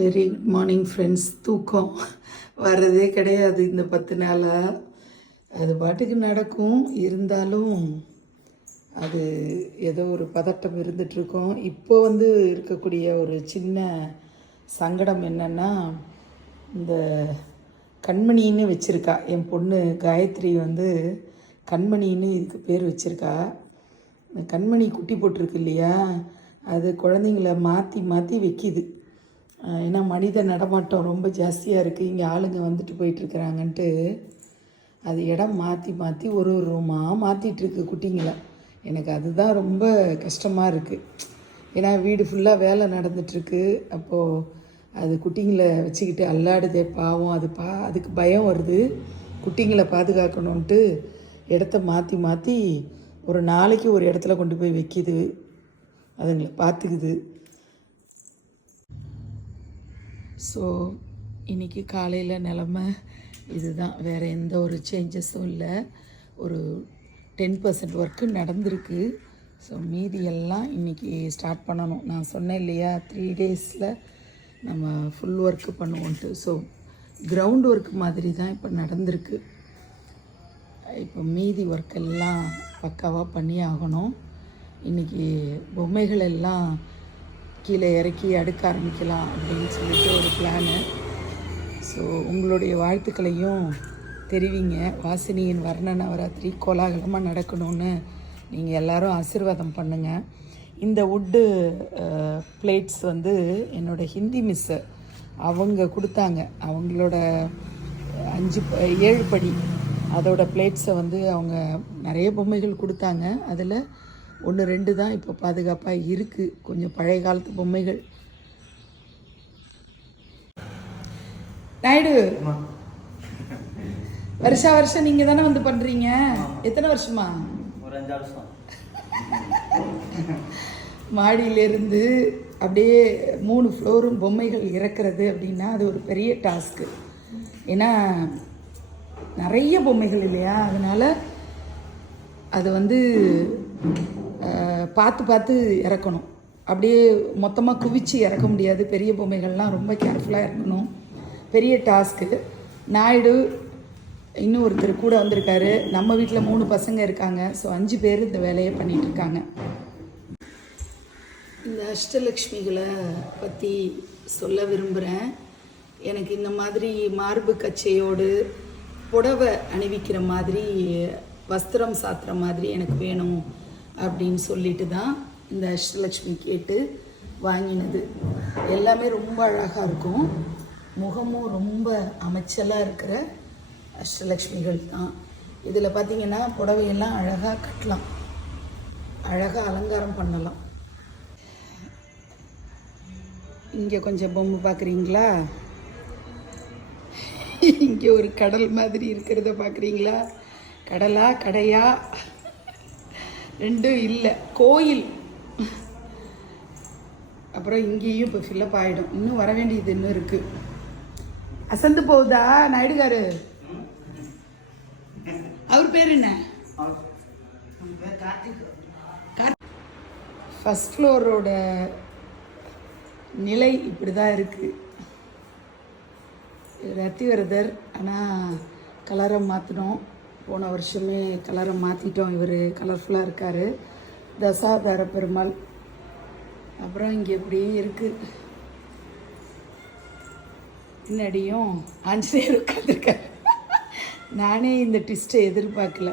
Very good morning friends தூக்கம் வர்றதே கிடையாது இந்த பத்து நாளாக அது பாட்டுக்கு நடக்கும். இருந்தாலும் அது ஏதோ ஒரு பதட்டம் இருந்துகிட்ருக்கோம் இப்போ வந்து இருக்கக்கூடிய ஒரு சின்ன சங்கடம் என்னென்னா இந்த கண்மணின்னு வச்சுருக்கா. என் பொண்ணு காயத்ரி வந்து கண்மணின்னு இதுக்கு பேர் வச்சுருக்கா. கண்மணி குட்டி போட்டிருக்கு இல்லையா? அது குழந்தைங்கள மாற்றி மாற்றி வைக்கிது. ஏன்னா மனித நடமாட்டம் ரொம்ப ஜாஸ்தியாக இருக்குது இங்கே ஆளுங்க வந்துட்டு போயிட்டுருக்குறாங்கன்ட்டு அது இடம் மாற்றி மாற்றி ஒரு ஒரு ரூமாக மாற்றிட்டுருக்கு குட்டிங்களை. எனக்கு அதுதான் ரொம்ப கஷ்டமாக இருக்குது ஏன்னா வீடு ஃபுல்லாக வேலை நடந்துட்டுருக்கு. அப்போது அது குட்டிங்களை வச்சுக்கிட்டு அல்லாடுதே பாவம். அது பா அதுக்கு பயம் வருது. குட்டிங்களை பாதுகாக்கணுன்ட்டு இடத்த மாற்றி மாற்றி ஒரு நாளைக்கு ஒரு இடத்துல கொண்டு போய் வைக்கிது. அதுங்களை பார்த்துக்குது ஸோ இன்றைக்கி காலையில் நிலமை இதுதான். வேறு எந்த ஒரு சேஞ்சஸும் இல்லை. ஒரு டென் பர்சன்ட் ஒர்க்கு நடந்திருக்கு. ஸோ மீதி எல்லாம் இன்றைக்கி ஸ்டார்ட் பண்ணணும். நான் சொன்னேன் இல்லையா த்ரீ டேஸில் நம்ம ஃபுல் ஒர்க்கு பண்ணுவோன்ட்டு. ஸோ கிரவுண்ட் ஒர்க் மாதிரி தான் இப்போ நடந்திருக்கு. இப்போ மீதி ஒர்க் எல்லாம் பக்காவாக பண்ணி ஆகணும் இன்றைக்கி பொம்மைகள் எல்லாம் கீழே இறக்கி அடுக்க ஆரம்பிக்கலாம் அப்படின்னு சொல்லிட்டு ஒரு பிளானு ஸோ உங்களுடைய வாழ்த்துக்களையும் தெரிவிங்க. வாசினியின் வர்ண நவராத்திரி கோலாகலமாக நடக்கணும்னு நீங்கள் எல்லாரும் ஆசீர்வாதம் பண்ணுங்கள் இந்த வுட்டு பிளேட்ஸ் வந்து என்னோட ஹிந்தி மிஸ்ஸு அவங்க கொடுத்தாங்க. அவங்களோட அஞ்சு ப- ஏழு படி அதோட பிளேட்ஸை வந்து அவங்க நிறைய பொம்மைகள் கொடுத்தாங்க. அதில் ஒன்று ரெண்டு தான் இப்போ பாதுகாப்பாக இருக்குது கொஞ்சம் பழைய காலத்து பொம்மைகள். நாயுடு வருஷா வருஷம் நீங்கள் தானே வந்து பண்ணுறீங்க எத்தனை வருஷமா? ஒரு அஞ்சு வருஷம். மாடியிலேருந்து அப்படியே மூணு ஃப்ளோரும் பொம்மைகள் இறக்குறது அப்படின்னா அது ஒரு பெரிய டாஸ்க்கு ஏன்னா நிறைய பொம்மைகள் இல்லையா? அதனால் அது வந்து பார்த்து பார்த்து இறக்கணும். அப்படியே மொத்தமாக குவிச்சு இறக்க முடியாது. பெரிய பொம்மைகள்லாம் ரொம்ப கேர்ஃபுல்லாக இருக்கணும் பெரிய டாஸ்க்கு நாயுடு இன்னும் ஒருத்தர் கூட வந்திருக்காரு. நம்ம வீட்டில் மூணு பசங்க இருக்காங்க. ஸோ அஞ்சு பேர் இந்த வேலையை பண்ணிகிட்ருக்காங்க இந்த அஷ்டலக்ஷ்மிகளை பற்றி சொல்ல விரும்புகிறேன் எனக்கு இந்த மாதிரி மார்பு கச்சையோடு புடவை அணிவிக்கிற மாதிரி வஸ்திரம் சாத்துற மாதிரி எனக்கு வேணும். அப்படின்னு சொல்லிட்டு தான் இந்த அஷ்டலக்ஷ்மி கேட்டு வாங்கினது. எல்லாமே ரொம்ப அழகாக இருக்கும். முகமும் ரொம்ப அமைச்சலாக இருக்கிற அஷ்டலக்ஷ்மிகள் தான். இதில் பார்த்தீங்கன்னா புடவையெல்லாம் அழகாக கட்டலாம். அழகாக அலங்காரம் பண்ணலாம். இங்கே கொஞ்சம் பொம்மை பார்க்குறீங்களா இங்கே ஒரு கடல் மாதிரி இருக்கிறத பார்க்குறீங்களா கடலா கடையா? ரெண்டும் இல்லை கோயில். அப்புறம் இங்கேயும் இப்போ ஃபில்லப் ஆகிடும் இன்னும் வர வேண்டியது இன்னும் இருக்குது அசந்து போகுதா நாயுடுகாரு? அவர் பேர் என்ன? ஃபஸ்ட் ஃப்ளோரோட நிலை இப்படி தான் இருக்குது ரத்திவரதர் ஆனால் கலரை மாற்றினோம் போன வருஷமே கலரை மாற்றிட்டோம் இவர். கலர்ஃபுல்லாக இருக்கார். தசாதார பெருமாள். அப்புறம் இங்கே இப்படியே இருக்குது பின்னாடியும் ஆஞ்சநேயர் உட்காந்துருக்காரு நானே இந்த ட்விஸ்ட்டை எதிர்பார்க்கல.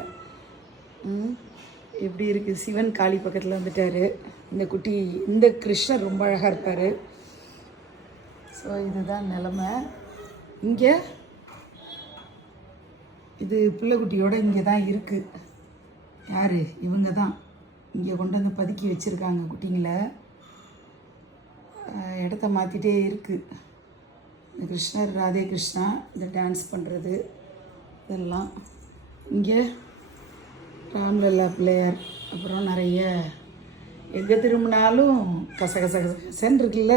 ம், எப்படி இருக்குது சிவன் காளி பக்கத்தில் வந்துட்டார். இந்த குட்டி இந்த கிருஷ்ணர் ரொம்ப அழகாக இருப்பார். ஸோ இதுதான் நிலமை. இங்கே இது பிள்ளைக்குட்டியோட இங்கே தான் இருக்குது யார்? இவங்க தான் இங்கே கொண்டு வந்து பதுக்கி வச்சுருக்காங்க குட்டிங்களை. இடத்த மாற்றிட்டே இருக்குது இந்த கிருஷ்ணர் ராதே கிருஷ்ணா இந்த டான்ஸ் பண்ணுறது இதெல்லாம். இங்கே ராம்லல்லா பிள்ளையார். அப்புறம் நிறைய எங்கே திரும்பினாலும் கச கச இருக்குல்ல?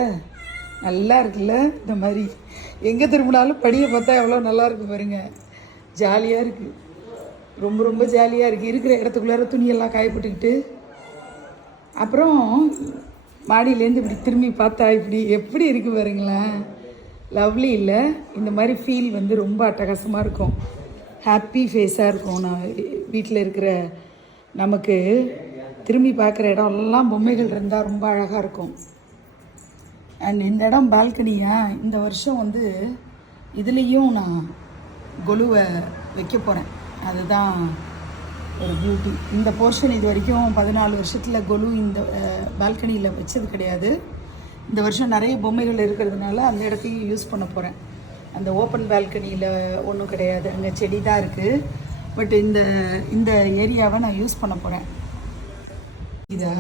நல்லா இருக்குல்ல? இந்த மாதிரி. எங்கே திரும்பினாலும் படியை பார்த்தா எவ்வளோ நல்லா இருக்கு ஜாலியாக இருக்குது ரொம்ப ரொம்ப ஜாலியாக இருக்குது இருக்கிற இடத்துக்குள்ளார துணியெல்லாம் காயப்பட்டுக்கிட்டு. அப்புறம் மாடியிலேருந்து இப்படி திரும்பி பார்த்தா இப்படி எப்படி இருக்கு பாருங்களேன். லவ்லி இல்லை. இந்த மாதிரி ஃபீல் வந்து ரொம்ப அட்டகாசமாக இருக்கும். ஹாப்பி ஃபேஸாக இருக்கும். நான் வீட்டில் இருக்கிற நமக்கு திரும்பி பார்க்குற இடம்லாம் பொம்மைகள் இருந்தால் ரொம்ப அழகாக இருக்கும். அண்ட் இந்த இடம் பால்கனியாக இந்த வருஷம் வந்து இதுலேயும் நான் கொலுவை வைக்க போகிறேன் அதுதான் ஒரு பியூட்டி இந்த போர்ஷன் இது வரைக்கும் பதினாலு வருஷத்தில் கொலு இந்த பால்கனியில் வச்சது கிடையாது. இந்த வருஷம் நிறைய பொம்மைகள் இருக்கிறதுனால அந்த இடத்தையும் யூஸ் பண்ண போகிறேன் அந்த ஓப்பன் பால்கனியில் ஒன்றும் கிடையாது. அங்கே செடி தான் இருக்குது பட் இந்த இந்த ஏரியாவை நான் யூஸ் பண்ண போகிறேன் இதா?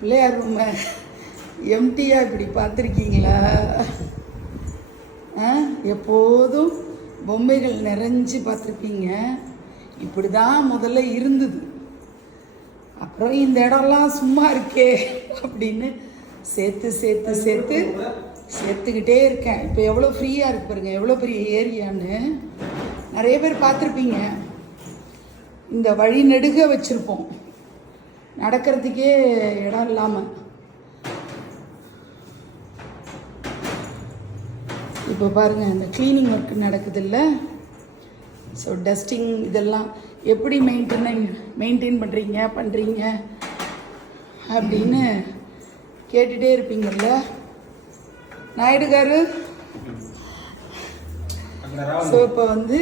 பிள்ளையார் ரூமை. எம்டியாக இப்படி பார்த்துருக்கீங்களா? எப்போதும் பொம்மைகள் நிறைஞ்சு பார்த்துருப்பீங்க. இப்படி தான் முதல்ல இருந்தது. அப்புறம் இந்த இடம்லாம் சும்மா இருக்கே அப்படின்னு சேர்த்து சேர்த்து சேர்த்து சேர்த்துக்கிட்டே இருக்கேன். இப்போ எவ்வளோ ஃப்ரீயாக இருக்கு பாருங்க. எவ்வளோ பெரிய ஏரியான்னு நிறைய பேர் பார்த்துருப்பீங்க. இந்த வழி நெடுக வச்சுருப்போம். நடக்கிறதுக்கே இடம் இல்லாமல் இப்போ பாருங்கள் இந்த க்ளீனிங் ஒர்க் நடக்குதுல்ல? ஸோ டஸ்டிங் இதெல்லாம் எப்படி மெயின்டைன் மெயின்டைன் பண்ணுறீங்க பண்ணுறீங்க அப்படின்னு கேட்டுகிட்டே இருப்பீங்கள்ல நாயுடுகாரு? ஸோ இப்போ வந்து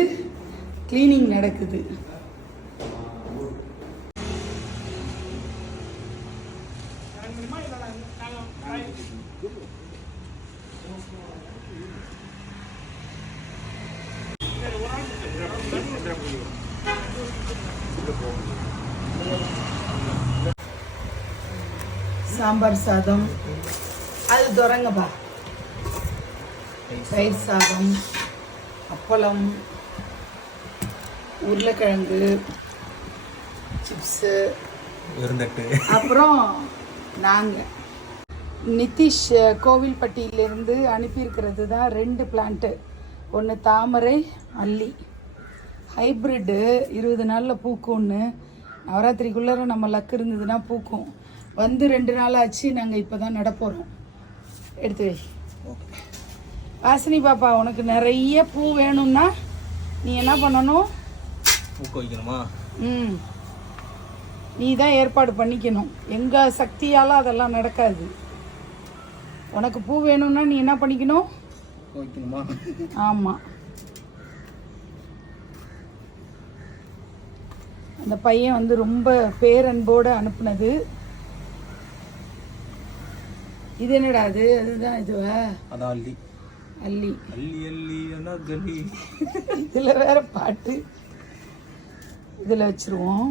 க்ளீனிங் நடக்குது. சாம்பார் சாதம். அது தொடங்கப்பா தயிர் சாதம் அப்பளம் உருளைக்கிழங்கு சிப்ஸு அப்புறம் நாங்கள் நிதிஷ் கோவில்பட்டியிலேருந்து அனுப்பியிருக்கிறது தான் ரெண்டு பிளான்ட்டு ஒன்று தாமரை அல்லி ஹைப்ரிட்டு இருபது நாளில் பூக்கும்னு. நவராத்திரிக்குள்ளார நம்ம லக் இருந்ததுன்னா பூக்கும். வந்து ரெண்டு நாள் ஆச்சு நாங்கள் இப்போ தான் நடப்போகிறோம் எடுத்து வை. வாசினி பாப்பா உனக்கு நிறைய பூ வேணும்னா நீ என்ன பண்ணணும்? ஊக்க வைக்கணுமா? ம். நீ தான் ஏற்பாடு பண்ணிக்கணும். எங்கள் சக்தியால் அதெல்லாம் நடக்காது. உனக்கு பூ வேணும்னா நீ என்ன பண்ணிக்கணும்? வைக்கணுமா? ஆமாம் அந்த பையன் வந்து ரொம்ப பேரன்போடு அனுப்புனது. இது என்னடா அது? அதுதான் இதுவா? அதான் அள்ளி. அல்லி அள்ளி அள்ளி அண்ணா கல்லி இதில் வேற பாட்டு. இதில் வச்சிருவோம்.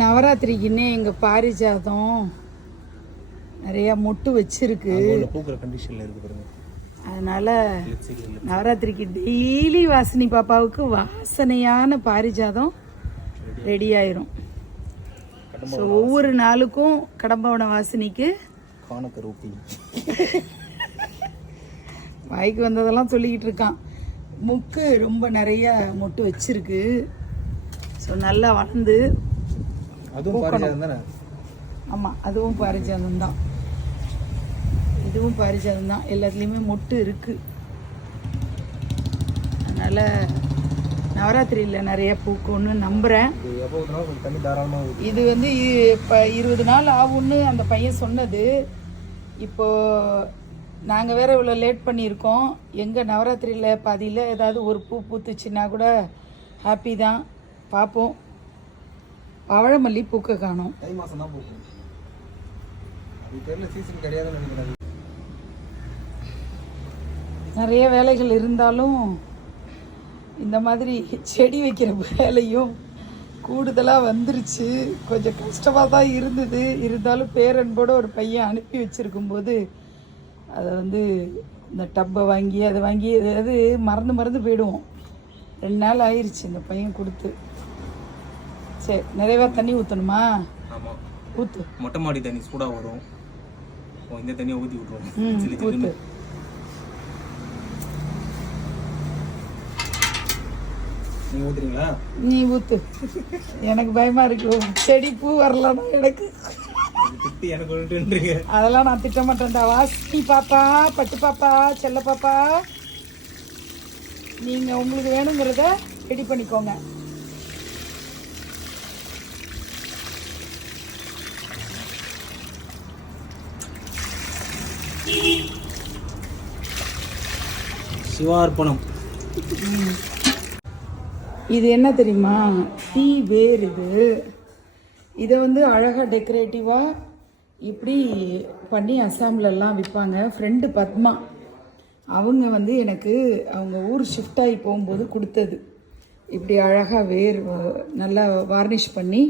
நவராத்திரிக்குன்னே எங்கள் பாரிஜாதம் நிறையா மொட்டு வச்சிருக்கு. பூக்கிற கண்டிஷன்ல இருக்கு பாருங்க. அதனால நவராத்திரிக்கு டெய்லி வாசினி பாப்பாவுக்கு வாசனையான பாரிஜாதம் ரெடி ஆயிரும். ஸோ ஒவ்வொரு நாளுக்கும் கடம்பவன வாசினிக்கு காணக்க ரூபி. வாய்க்கு வந்ததெல்லாம் சொல்லிக்கிட்டு இருக்கான். முக்கு ரொம்ப நிறைய மொட்டு வச்சிருக்கு. ஸோ நல்லா வளர்ந்து அதுவும் ஆமாம் அதுவும் பாரிஜாதம் தான். இதுவும் பாரிஜாதம் தான். எல்லாத்துலேயுமே மொட்டு இருக்குது அதனால் நவராத்திரியில் நிறைய பூக்கும்னு நம்புகிறேன் இது வந்து இப்போ இருபது நாள் ஆகும்னு அந்த பையன் சொன்னது. இப்போ நாங்கள் வேற இவ்வளோ லேட் பண்ணியிருக்கோம். எங்கள் நவராத்திரியில் பாதியில் ஏதாவது ஒரு பூ பூத்துச்சுன்னா கூட ஹாப்பி தான். பார்ப்போம் பவழமல்லி பூக்க காணோம். நிறைய வேலைகள் இருந்தாலும் இந்த மாதிரி செடி வைக்கிற வேலையும் கூடுதலாக வந்துருச்சு. கொஞ்சம் கஷ்டமாக தான் இருந்தது. இருந்தாலும் பேரன்போட ஒரு பையன் அனுப்பி வச்சிருக்கும்போது அதை வந்து இந்த டப்பை வாங்கி அதை வாங்கி அதாவது மறந்து மறந்து போயிடுவோம். ரெண்டு நாள் ஆயிருச்சு இந்த பையன் கொடுத்து. சரி நிறையவா தண்ணி ஊற்றணுமா ஊற்று மொட்டை மாடி தண்ணி சூடாக வரும். இந்த தண்ணியை ஊற்றி விட்ருவோம் ம் சில்லி ஊற்று சில்லுன்னு நீங்க ஊத்துறீங்களா? நீ ஊத்து. எனக்கு பயமா இருக்கு. செடி பூ வரலன்னா எனக்கு. அதெல்லாம் நான் திட்ட மாட்டேன்டா வாசி பாப்பா பட்டு பாப்பா செல்ல பாப்பா. நீங்க உங்களுக்கு வேணுங்கிறத ரெடி பண்ணிக்கோங்க. சிவார்ப்பணம். இது என்ன தெரியுமா? டீ வேர் இது இதை வந்து அழகாக டெக்கரேட்டிவாக இப்படி பண்ணி அஸ்ஸாம்லலாம் விற்பாங்க ஃப்ரெண்டு பத்மா. அவங்க வந்து எனக்கு அவங்க ஊர் ஷிஃப்ட் ஆகி போகும்போது கொடுத்தது. இப்படி அழகாக வேர் நல்லா வார்னிஷ் பண்ணி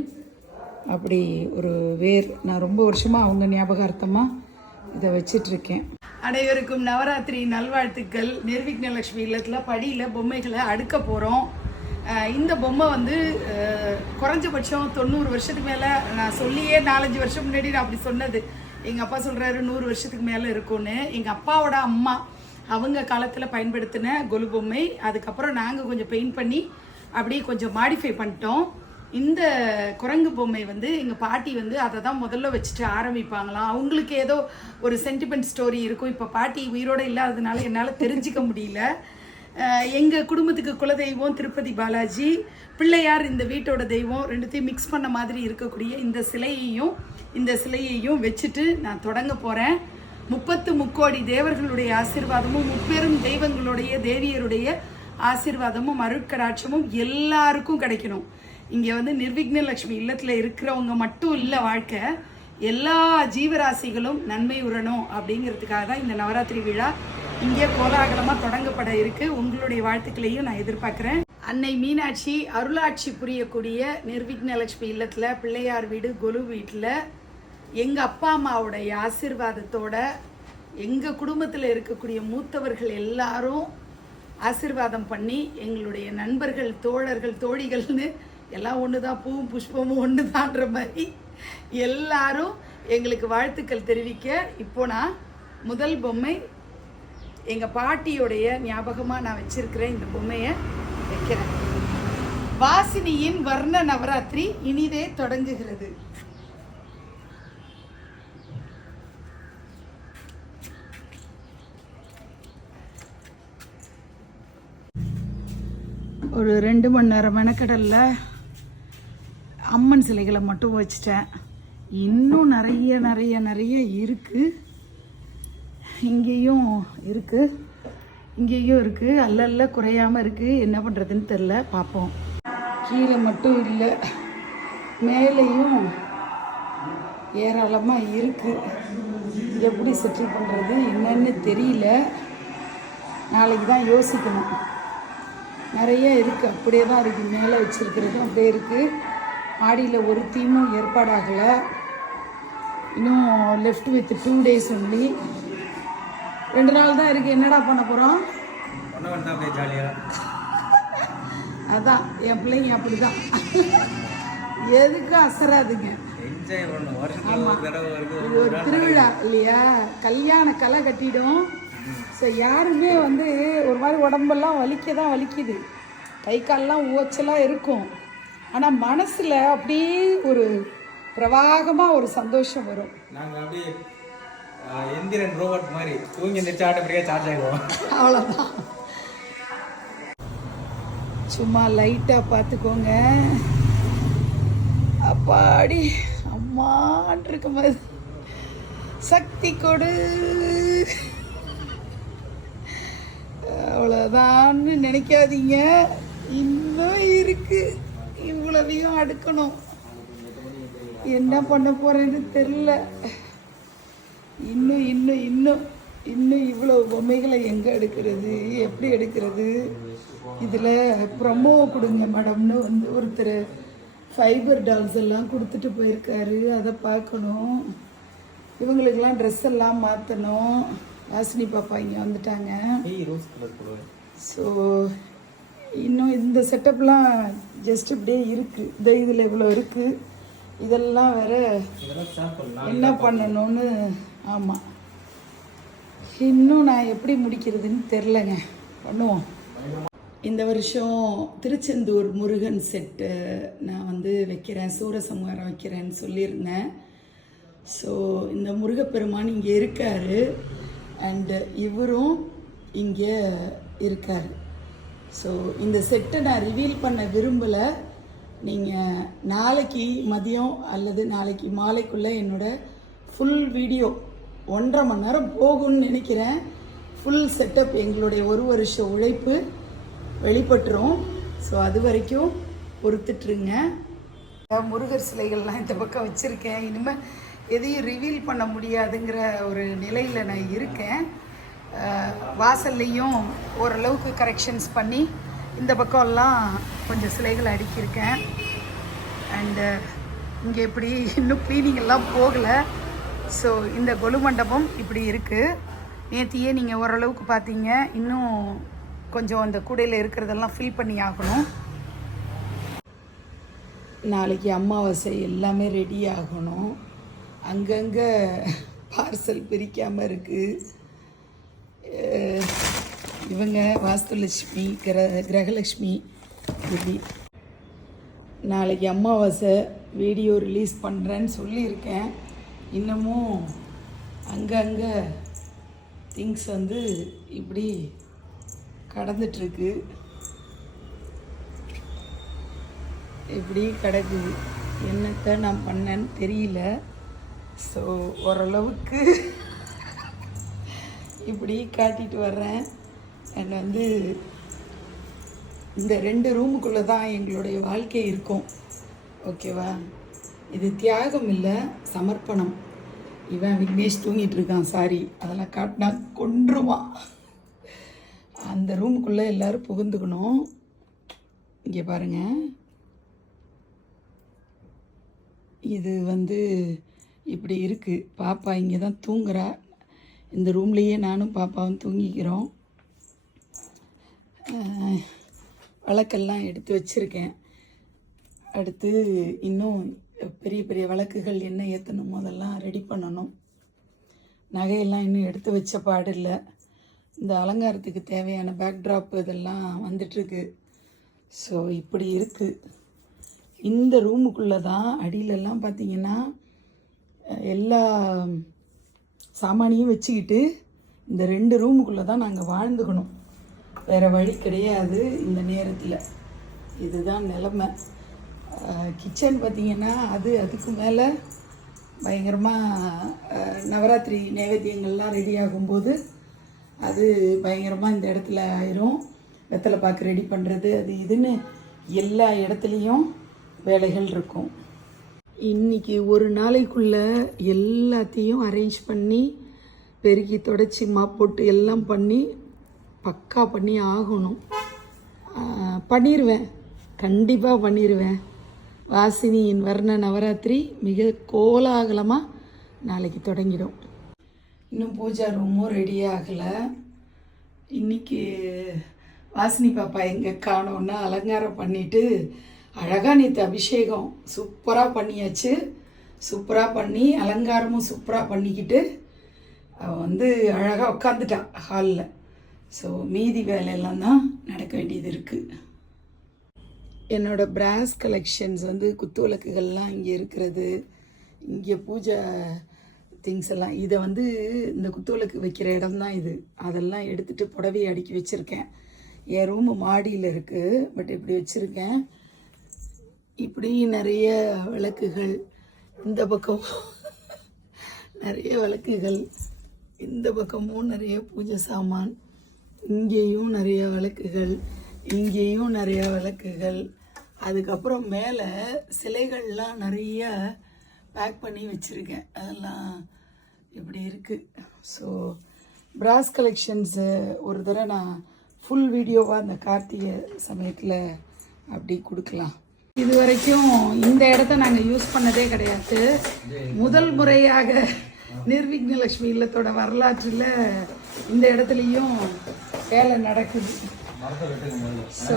அப்படி ஒரு வேர். நான் ரொம்ப வருஷமாக அவங்க ஞாபகார்த்தமாக இதை வச்சிட்ருக்கேன். அனைவருக்கும் நவராத்திரி நல்வாழ்த்துக்கள். நிர்விக்னலக்ஷ்மி இல்லத்தில் படியில் பொம்மைகளை அடுக்க போகிறோம் இந்த பொம்மை வந்து குறைஞ்சபட்சம் தொண்ணூறு வருஷத்துக்கு மேலே நான் சொல்லியே நாலஞ்சு வருஷம் முன்னாடி நான் அப்படி சொன்னது. எங்கள் அப்பா சொல்கிறாரு நூறு வருஷத்துக்கு மேலே இருக்கும்னு. எங்கள் அப்பாவோட அம்மா அவங்க காலத்தில் பயன்படுத்தின கொலு பொம்மை. அதுக்கப்புறம் நாங்கள் கொஞ்சம் பெயிண்ட் பண்ணி அப்படியே கொஞ்சம் மாடிஃபை பண்ணிட்டோம். இந்த குரங்கு பொம்மை வந்து எங்கள் பாட்டி வந்து அதை தான் முதல்ல வச்சுட்டு ஆரம்பிப்பாங்களாம். அவங்களுக்கு ஏதோ ஒரு சென்டிமெண்ட் ஸ்டோரி இருக்கும். இப்போ பாட்டி உயிரோடு இல்லாததுனால என்னால் தெரிஞ்சிக்க முடியல. எங்கள் குடும்பத்துக்கு குலதெய்வம் திருப்பதி பாலாஜி பிள்ளையார் இந்த வீட்டோட தெய்வம் ரெண்டுத்தையும் மிக்ஸ் பண்ண மாதிரி இருக்கக்கூடிய இந்த சிலையையும் இந்த சிலையையும் வச்சுட்டு நான் தொடங்க போகிறேன் முப்பத்து முக்கோடி தேவர்களுடைய ஆசீர்வாதமும் முப்பெரும் தெய்வங்களுடைய தேவியருடைய ஆசீர்வாதமும் அருட்கடாட்சமும் எல்லாருக்கும் கிடைக்கணும். இங்கே வந்து நிர்விக்ன லட்சுமி இல்லத்தில் இருக்கிறவங்க மட்டும் இல்லை வாழ்க்கை. எல்லா ஜீவராசிகளும் நன்மை உறணும் அப்படிங்கிறதுக்காக தான் இந்த நவராத்திரி விழா இங்கே கோலாகலமாக தொடங்கப்பட இருக்கு. உங்களுடைய வாழ்த்துக்களையும் நான் எதிர்பார்க்குறேன். அன்னை மீனாட்சி அருளாட்சி புரியக்கூடிய நிர்விக்னலட்சுமி இல்லத்தில் பிள்ளையார் வீடு கொலு வீட்டில் எங்கள் அப்பா அம்மாவுடைய ஆசீர்வாதத்தோட எங்கள் குடும்பத்தில் இருக்கக்கூடிய மூத்தவர்கள் எல்லாரும் ஆசீர்வாதம் பண்ணி எங்களுடைய நண்பர்கள் தோழர்கள் தோழிகள்னு எல்லாம் ஒன்று தான் பூவும் புஷ்பமும் ஒன்று தான்ற மாதிரி எல்லாரும் எங்களுக்கு வாழ்த்துக்கள் தெரிவிக்க இப்போ நான் முதல் பொம்மை எங்கள் பாட்டியோடைய ஞாபகமாக நான் வச்சிருக்கிறேன் இந்த பொம்மையை வைக்கிறேன். வாசினியின் வர்ண நவராத்திரி இனிதே தொடங்குகிறது. ஒரு ரெண்டு மணி நேரம் மெனக்கடலில் அம்மன் சிலைகளை மட்டும் வச்சிட்டேன். இன்னும் நிறைய நிறைய நிறைய இருக்குது இங்கேயும் இருக்குது இங்கேயும் இருக்குது அல்லல்ல குறையாமல் இருக்குது என்ன பண்ணுறதுன்னு தெரில. பார்ப்போம் கீழே மட்டும் இல்லை. மேலேயும் ஏராளமாக இருக்குது எப்படி செட்டில் பண்ணுறது என்னன்னு தெரியல. நாளைக்கு தான் யோசிக்கணும். நிறைய இருக்குது அப்படியே தான் இருக்குது மேலே வச்சுருக்கிறதும் அப்படியே இருக்குது மாடியில் ஒரு தீமும் ஏற்பாடாகலை. இன்னும் left with two days only ரெண்டு நாள் தான் இருக்குது என்னடா பண்ண போகிறோம் அதான் என் பிள்ளைங்க அப்படி தான் எதுக்கும் அசராதுங்க. ஒரு திருவிழா இல்லையா? கல்யாண கலை கட்டிடும். ஸோ யாருமே வந்து ஒரு மாதிரி உடம்பெல்லாம் வலிக்க தான் வலிக்குது. கை கால்லாம் ஓச்சலாக இருக்கும். ஆனால் மனசில் அப்படியே ஒரு பிரவாகமாக ஒரு சந்தோஷம் வரும். நாங்க அப்படியே எந்திரன் ரோபோட் மாதிரி. தூங்கி எந்திரிச்சு ஆட்டோமேட்டிக்காக சார்ஜ் ஆகிடுவோம் அவ்வளோதான் சும்மா லைட்டாக பார்த்துக்கோங்க. அப்பாடி அம்மான் மாதிரி. சக்தி கொடு. அவ்வளோதான்னு நினைக்காதீங்க. இன்னும் இருக்கு. இவ்வளவையும் அடுக்கணும். என்ன பண்ண போறேன்னு தெரில இன்னும் இன்னும் இன்னும் இன்னும் இவ்வளோ பொம்மைகளை எங்கே எடுக்கிறது? எப்படி எடுக்கிறது? இதில் ப்ரமோ கொடுங்க மேடம்னு வந்து ஒருத்தர் ஃபைபர் டால்ஸ் எல்லாம் கொடுத்துட்டு போயிருக்காரு. அதை பார்க்கணும். இவங்களுக்கெல்லாம் ட்ரெஸ் எல்லாம் மாற்றணும் வாசினி பாப்பா இங்கே வந்துட்டாங்க. ஸோ இன்னும் இந்த செட்டப்லாம் ஜஸ்ட் இப்படியே இருக்குது இந்த இதில் இவ்வளோ இருக்குது இதெல்லாம் வேற என்ன பண்ணணும்னு ஆமாம் இன்னும் நான் எப்படி முடிக்கிறதுன்னு தெரிலங்க. பண்ணுவோம். இந்த வருஷம் திருச்செந்தூர் முருகன் செட்டு நான் வந்து வைக்கிறேன். சூரசம்ஹாரம் வைக்கிறேன்னு சொல்லியிருந்தேன். ஸோ இந்த முருகப்பெருமான் இங்கே இருக்கார். அண்டு இவரும் இங்கே இருக்கார். ஸோ இந்த செட்டை நான் ரிவீல் பண்ண விரும்பலை. நீங்கள் நாளைக்கு மதியம் அல்லது நாளைக்கு மாலைக்குள்ளே என்னோடய ஃபுல் வீடியோ ஒன்றரை மணி நேரம் போகும்னு நினைக்கிறேன். ஃபுல் செட்டப் எங்களுடைய ஒரு வருஷ உழைப்பு வெளிப்பட்டுரும். ஸோ அது வரைக்கும் பொறுத்துட்ருங்க. முருகர் சிலைகள்லாம் இந்த பக்கம் வச்சுருக்கேன். இனிமேல் எதையும் ரிவீல் பண்ண முடியாதுங்கிற ஒரு நிலையில் நான் இருக்கேன். வாசல்லையும் ஓரளவுக்கு கரெக்ஷன்ஸ் பண்ணி இந்த பக்கம்லாம் கொஞ்சம் சிலைகள் அடுக்கியிருக்கேன். அண்டு இங்கே இப்படி இன்னும் க்ளீனிங் எல்லாம் போகலை. ஸோ இந்த கொலு மண்டபம் இப்படி இருக்குது நேத்தியே நீங்கள் ஓரளவுக்கு பார்த்தீங்க இன்னும் கொஞ்சம் அந்த கூடையில் இருக்கிறதெல்லாம் ஃபில் பண்ணி ஆகணும். நாளைக்கு அமாவாசை எல்லாமே ரெடி ஆகணும். அங்கங்கே பார்சல் பிரிக்காமல் இருக்குது இவங்க வாஸ்துலட்சுமி கிர கிரகலட்சுமி இப்படி. நாளைக்கு அமாவாசை வீடியோ ரிலீஸ் பண்ணுறேன்னு சொல்லியிருக்கேன். இன்னமும் அங்கங்கே திங்ஸ் வந்து இப்படி கடந்துட்டுருக்கு. இப்படி கிடக்குது? என்னத்தை நான் பண்ணேன்னு தெரியல. ஸோ ஓரளவுக்கு இப்படி காட்டிட்டு வர்றேன். அண்ட் வந்து இந்த ரெண்டு ரூமுக்குள்ளே தான் எங்களுடைய வாழ்க்கை இருக்கும். ஓகேவா இது தியாகம் இல்லை சமர்ப்பணம். இவன் விக்னேஷ் தூங்கிட்டு இருக்கான் சாரி. அதெல்லாம் காட்டினா கொன்றுவான். அந்த ரூமுக்குள்ளே எல்லோரும் புகுந்துக்கணும். இங்கே பாருங்கள் இது வந்து இப்படி இருக்குது பாப்பா இங்கே தான் தூங்குறா. இந்த ரூம்லேயே நானும் பாப்பாவும் தூங்கிக்கிறோம். வழக்கெல்லாம் எடுத்து வச்சுருக்கேன். அடுத்து இன்னும் பெரிய பெரிய விளக்குகள் என்ன ஏற்றணுமோ அதெல்லாம் ரெடி பண்ணணும். நகையெல்லாம் இன்னும் எடுத்து வச்ச பாடு இல்லை இந்த அலங்காரத்துக்கு தேவையான பேக்ட்ராப் இதெல்லாம் வந்துட்டுருக்கு. ஸோ இப்படி இருக்குது இந்த ரூமுக்குள்ளே தான் அடியிலெல்லாம் பார்த்தீங்கன்னா எல்லா சாமானியும் வச்சுக்கிட்டு இந்த ரெண்டு ரூமுக்குள்ளே தான் நாங்கள் வாழ்ந்துக்கணும். வேறு வழி கிடையாது இந்த நேரத்தில். இதுதான் நிலமை. கிச்சன் பார்த்திங்கன்னா அது அதுக்கு மேலே பயங்கரமாக நவராத்திரி நைவேத்தியங்கள்லாம் ரெடி ஆகும்போது அது பயங்கரமாக இந்த இடத்துல ஆயிரும். வெத்தலை பாக்கு ரெடி பண்ணுறது அது இதுன்னு எல்லா இடத்துலையும் வேலைகள் இருக்கும். இன்னைக்கு ஒரு நாளைக்குள்ளே எல்லாத்தையும் அரேஞ்ச் பண்ணி பெருக்கி தொடச்சி மாப் போட்டு எல்லாம் பண்ணி பக்கா பண்ணி ஆகணும். பண்ணிடுவேன் கண்டிப்பாக பண்ணிடுவேன் வாசினியின் வர்ண நவராத்திரி மிக கோலாகலமாக நாளைக்கு தொடங்கிடும். இன்னும் பூஜா ரூமும் ரெடி ஆகலை. இன்னைக்கு வாசினி பாப்பா எங்கே காணோன்னா அலங்காரம் பண்ணிவிட்டு அழகாக நேற்று அபிஷேகம் சூப்பராக பண்ணியாச்சு. சூப்பராக பண்ணி அலங்காரமும் சூப்பராக பண்ணிக்கிட்டு அவள் வந்து அழகாக உட்காந்துட்டா ஹாலில் ஸோ மீதி வேலையெல்லாம் தான் நடக்க வேண்டியது இருக்குது என்னோட பிராஸ் கலெக்ஷன்ஸ் வந்து குத்து விளக்குகள்லாம் இங்கே இருக்கிறது. இங்கே பூஜை திங்ஸ் எல்லாம். இதை வந்து இந்த குத்து விளக்கு வைக்கிற இடம் தான் இது. அதெல்லாம் எடுத்துகிட்டு புடவையை அடுக்கி வச்சுருக்கேன். என் ரூமு மாடியில் இருக்குது பட் இப்படி வச்சுருக்கேன். இப்படி நிறைய விளக்குகள் இந்த பக்கம் நிறைய விளக்குகள் இந்த பக்கமும். நிறைய பூஜை சாமான். இங்கேயும் நிறைய விளக்குகள். இங்கேயும் நிறைய விளக்குகள். அதுக்கப்புறம் மேலே சிலைகள்லாம் நிறைய பேக் பண்ணி வச்சுருக்கேன். அதெல்லாம் இப்படி இருக்குது ஸோ பிராஸ் கலெக்ஷன்ஸு ஒரு தடவை நான் ஃபுல் வீடியோவாக அந்த கார்த்திகை சமயத்தில் அப்படி கொடுக்கலாம். இது வரைக்கும் இந்த இடத்த நாங்கள் யூஸ் பண்ணதே கிடையாது. முதல் முறையாக நிர்விக்னலக்ஷ்மி இல்லத்தோட வரலாற்றில் இந்த இடத்துலையும் வேலை நடக்குது. ஸோ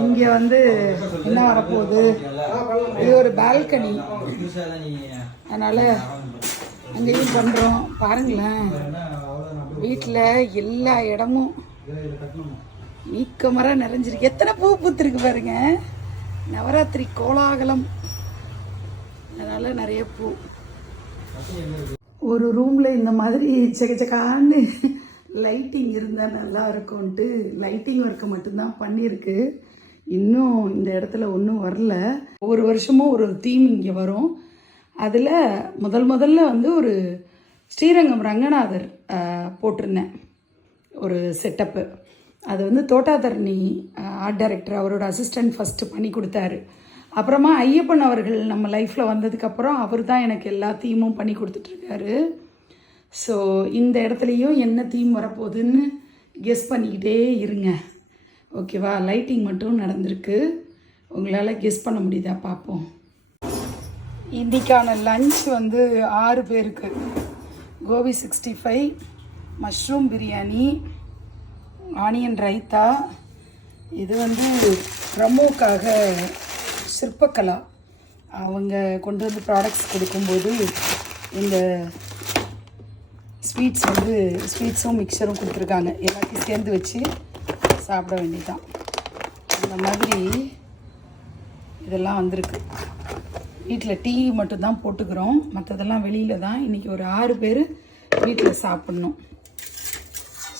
இங்க வந்து என்ன வரப்போகுது? இது ஒரு பால்கனி அதனால் அங்கேயும் பண்ணுறோம் பாருங்களேன். வீட்டில் எல்லா இடமும் நீக்கமரம் நிறைஞ்சிருக்கு. எத்தனை பூ பூத்திருக்கு பாருங்க. நவராத்திரி கோலாகலம். அதனால நிறைய பூ. ஒரு ரூமில் இந்த மாதிரி சகச்சகான்னு லைட்டிங் இருந்தால் நல்லா இருக்கும்ன்ட்டு லைட்டிங் ஒர்க்கு மட்டும்தான் பண்ணியிருக்கு. இன்னும் இந்த இடத்துல ஒன்றும் வரல. ஒவ்வொரு வருஷமும் ஒரு தீம் இங்கே வரும். அதில் முதல் முதல்ல வந்து ஒரு ஸ்ரீரங்கம் ரங்கநாதர் போட்டிருந்தேன் ஒரு செட்டப்பு அது வந்து தோட்டாதரணி ஆர்ட் டைரக்டர் அவரோட அசிஸ்டன்ட் ஃபஸ்ட்டு பண்ணி கொடுத்தாரு. அப்புறமா ஐயப்பன் அவர்கள் நம்ம லைஃப்பில் வந்ததுக்கப்புறம் அவர் தான் எனக்கு எல்லா தீமும் பண்ணி கொடுத்துட்ருக்காரு ஸோ இந்த இடத்துலையும் என்ன தீம் வரப்போகுதுன்னு கெஸ் பண்ணிக்கிட்டே இருங்க. ஓகேவா லைட்டிங் மட்டும் நடந்திருக்கு. உங்களால் கெஸ் பண்ண முடியுதா? பார்ப்போம். இன்றைக்கான லஞ்ச் வந்து ஆறு பேருக்கு. Gobi sixty five mushroom biryani onion raita இது வந்து ப்ரமோக்காக சிற்பக்கலா. அவங்க கொண்டு வந்து ப்ராடக்ட்ஸ் கொடுக்கும்போது இந்த ஸ்வீட்ஸ் வந்து ஸ்வீட்ஸும் மிக்சரும் கொடுத்துருக்காங்க. எல்லாத்தையும் சேர்ந்து வச்சு சாப்பிட வேண்டியதுதான். அந்த மாதிரி இதெல்லாம் வந்திருக்கு. வீட்டில் டீ மட்டும்தான் போட்டுக்கிறோம். மற்றதெல்லாம் வெளியில் தான். இன்றைக்கி ஒரு ஆறு பேர் வீட்டில் சாப்பிட்ணும்.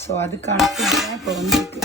ஸோ அதுக்கான ஃபுட் தான் இப்போ வந்திருக்கு.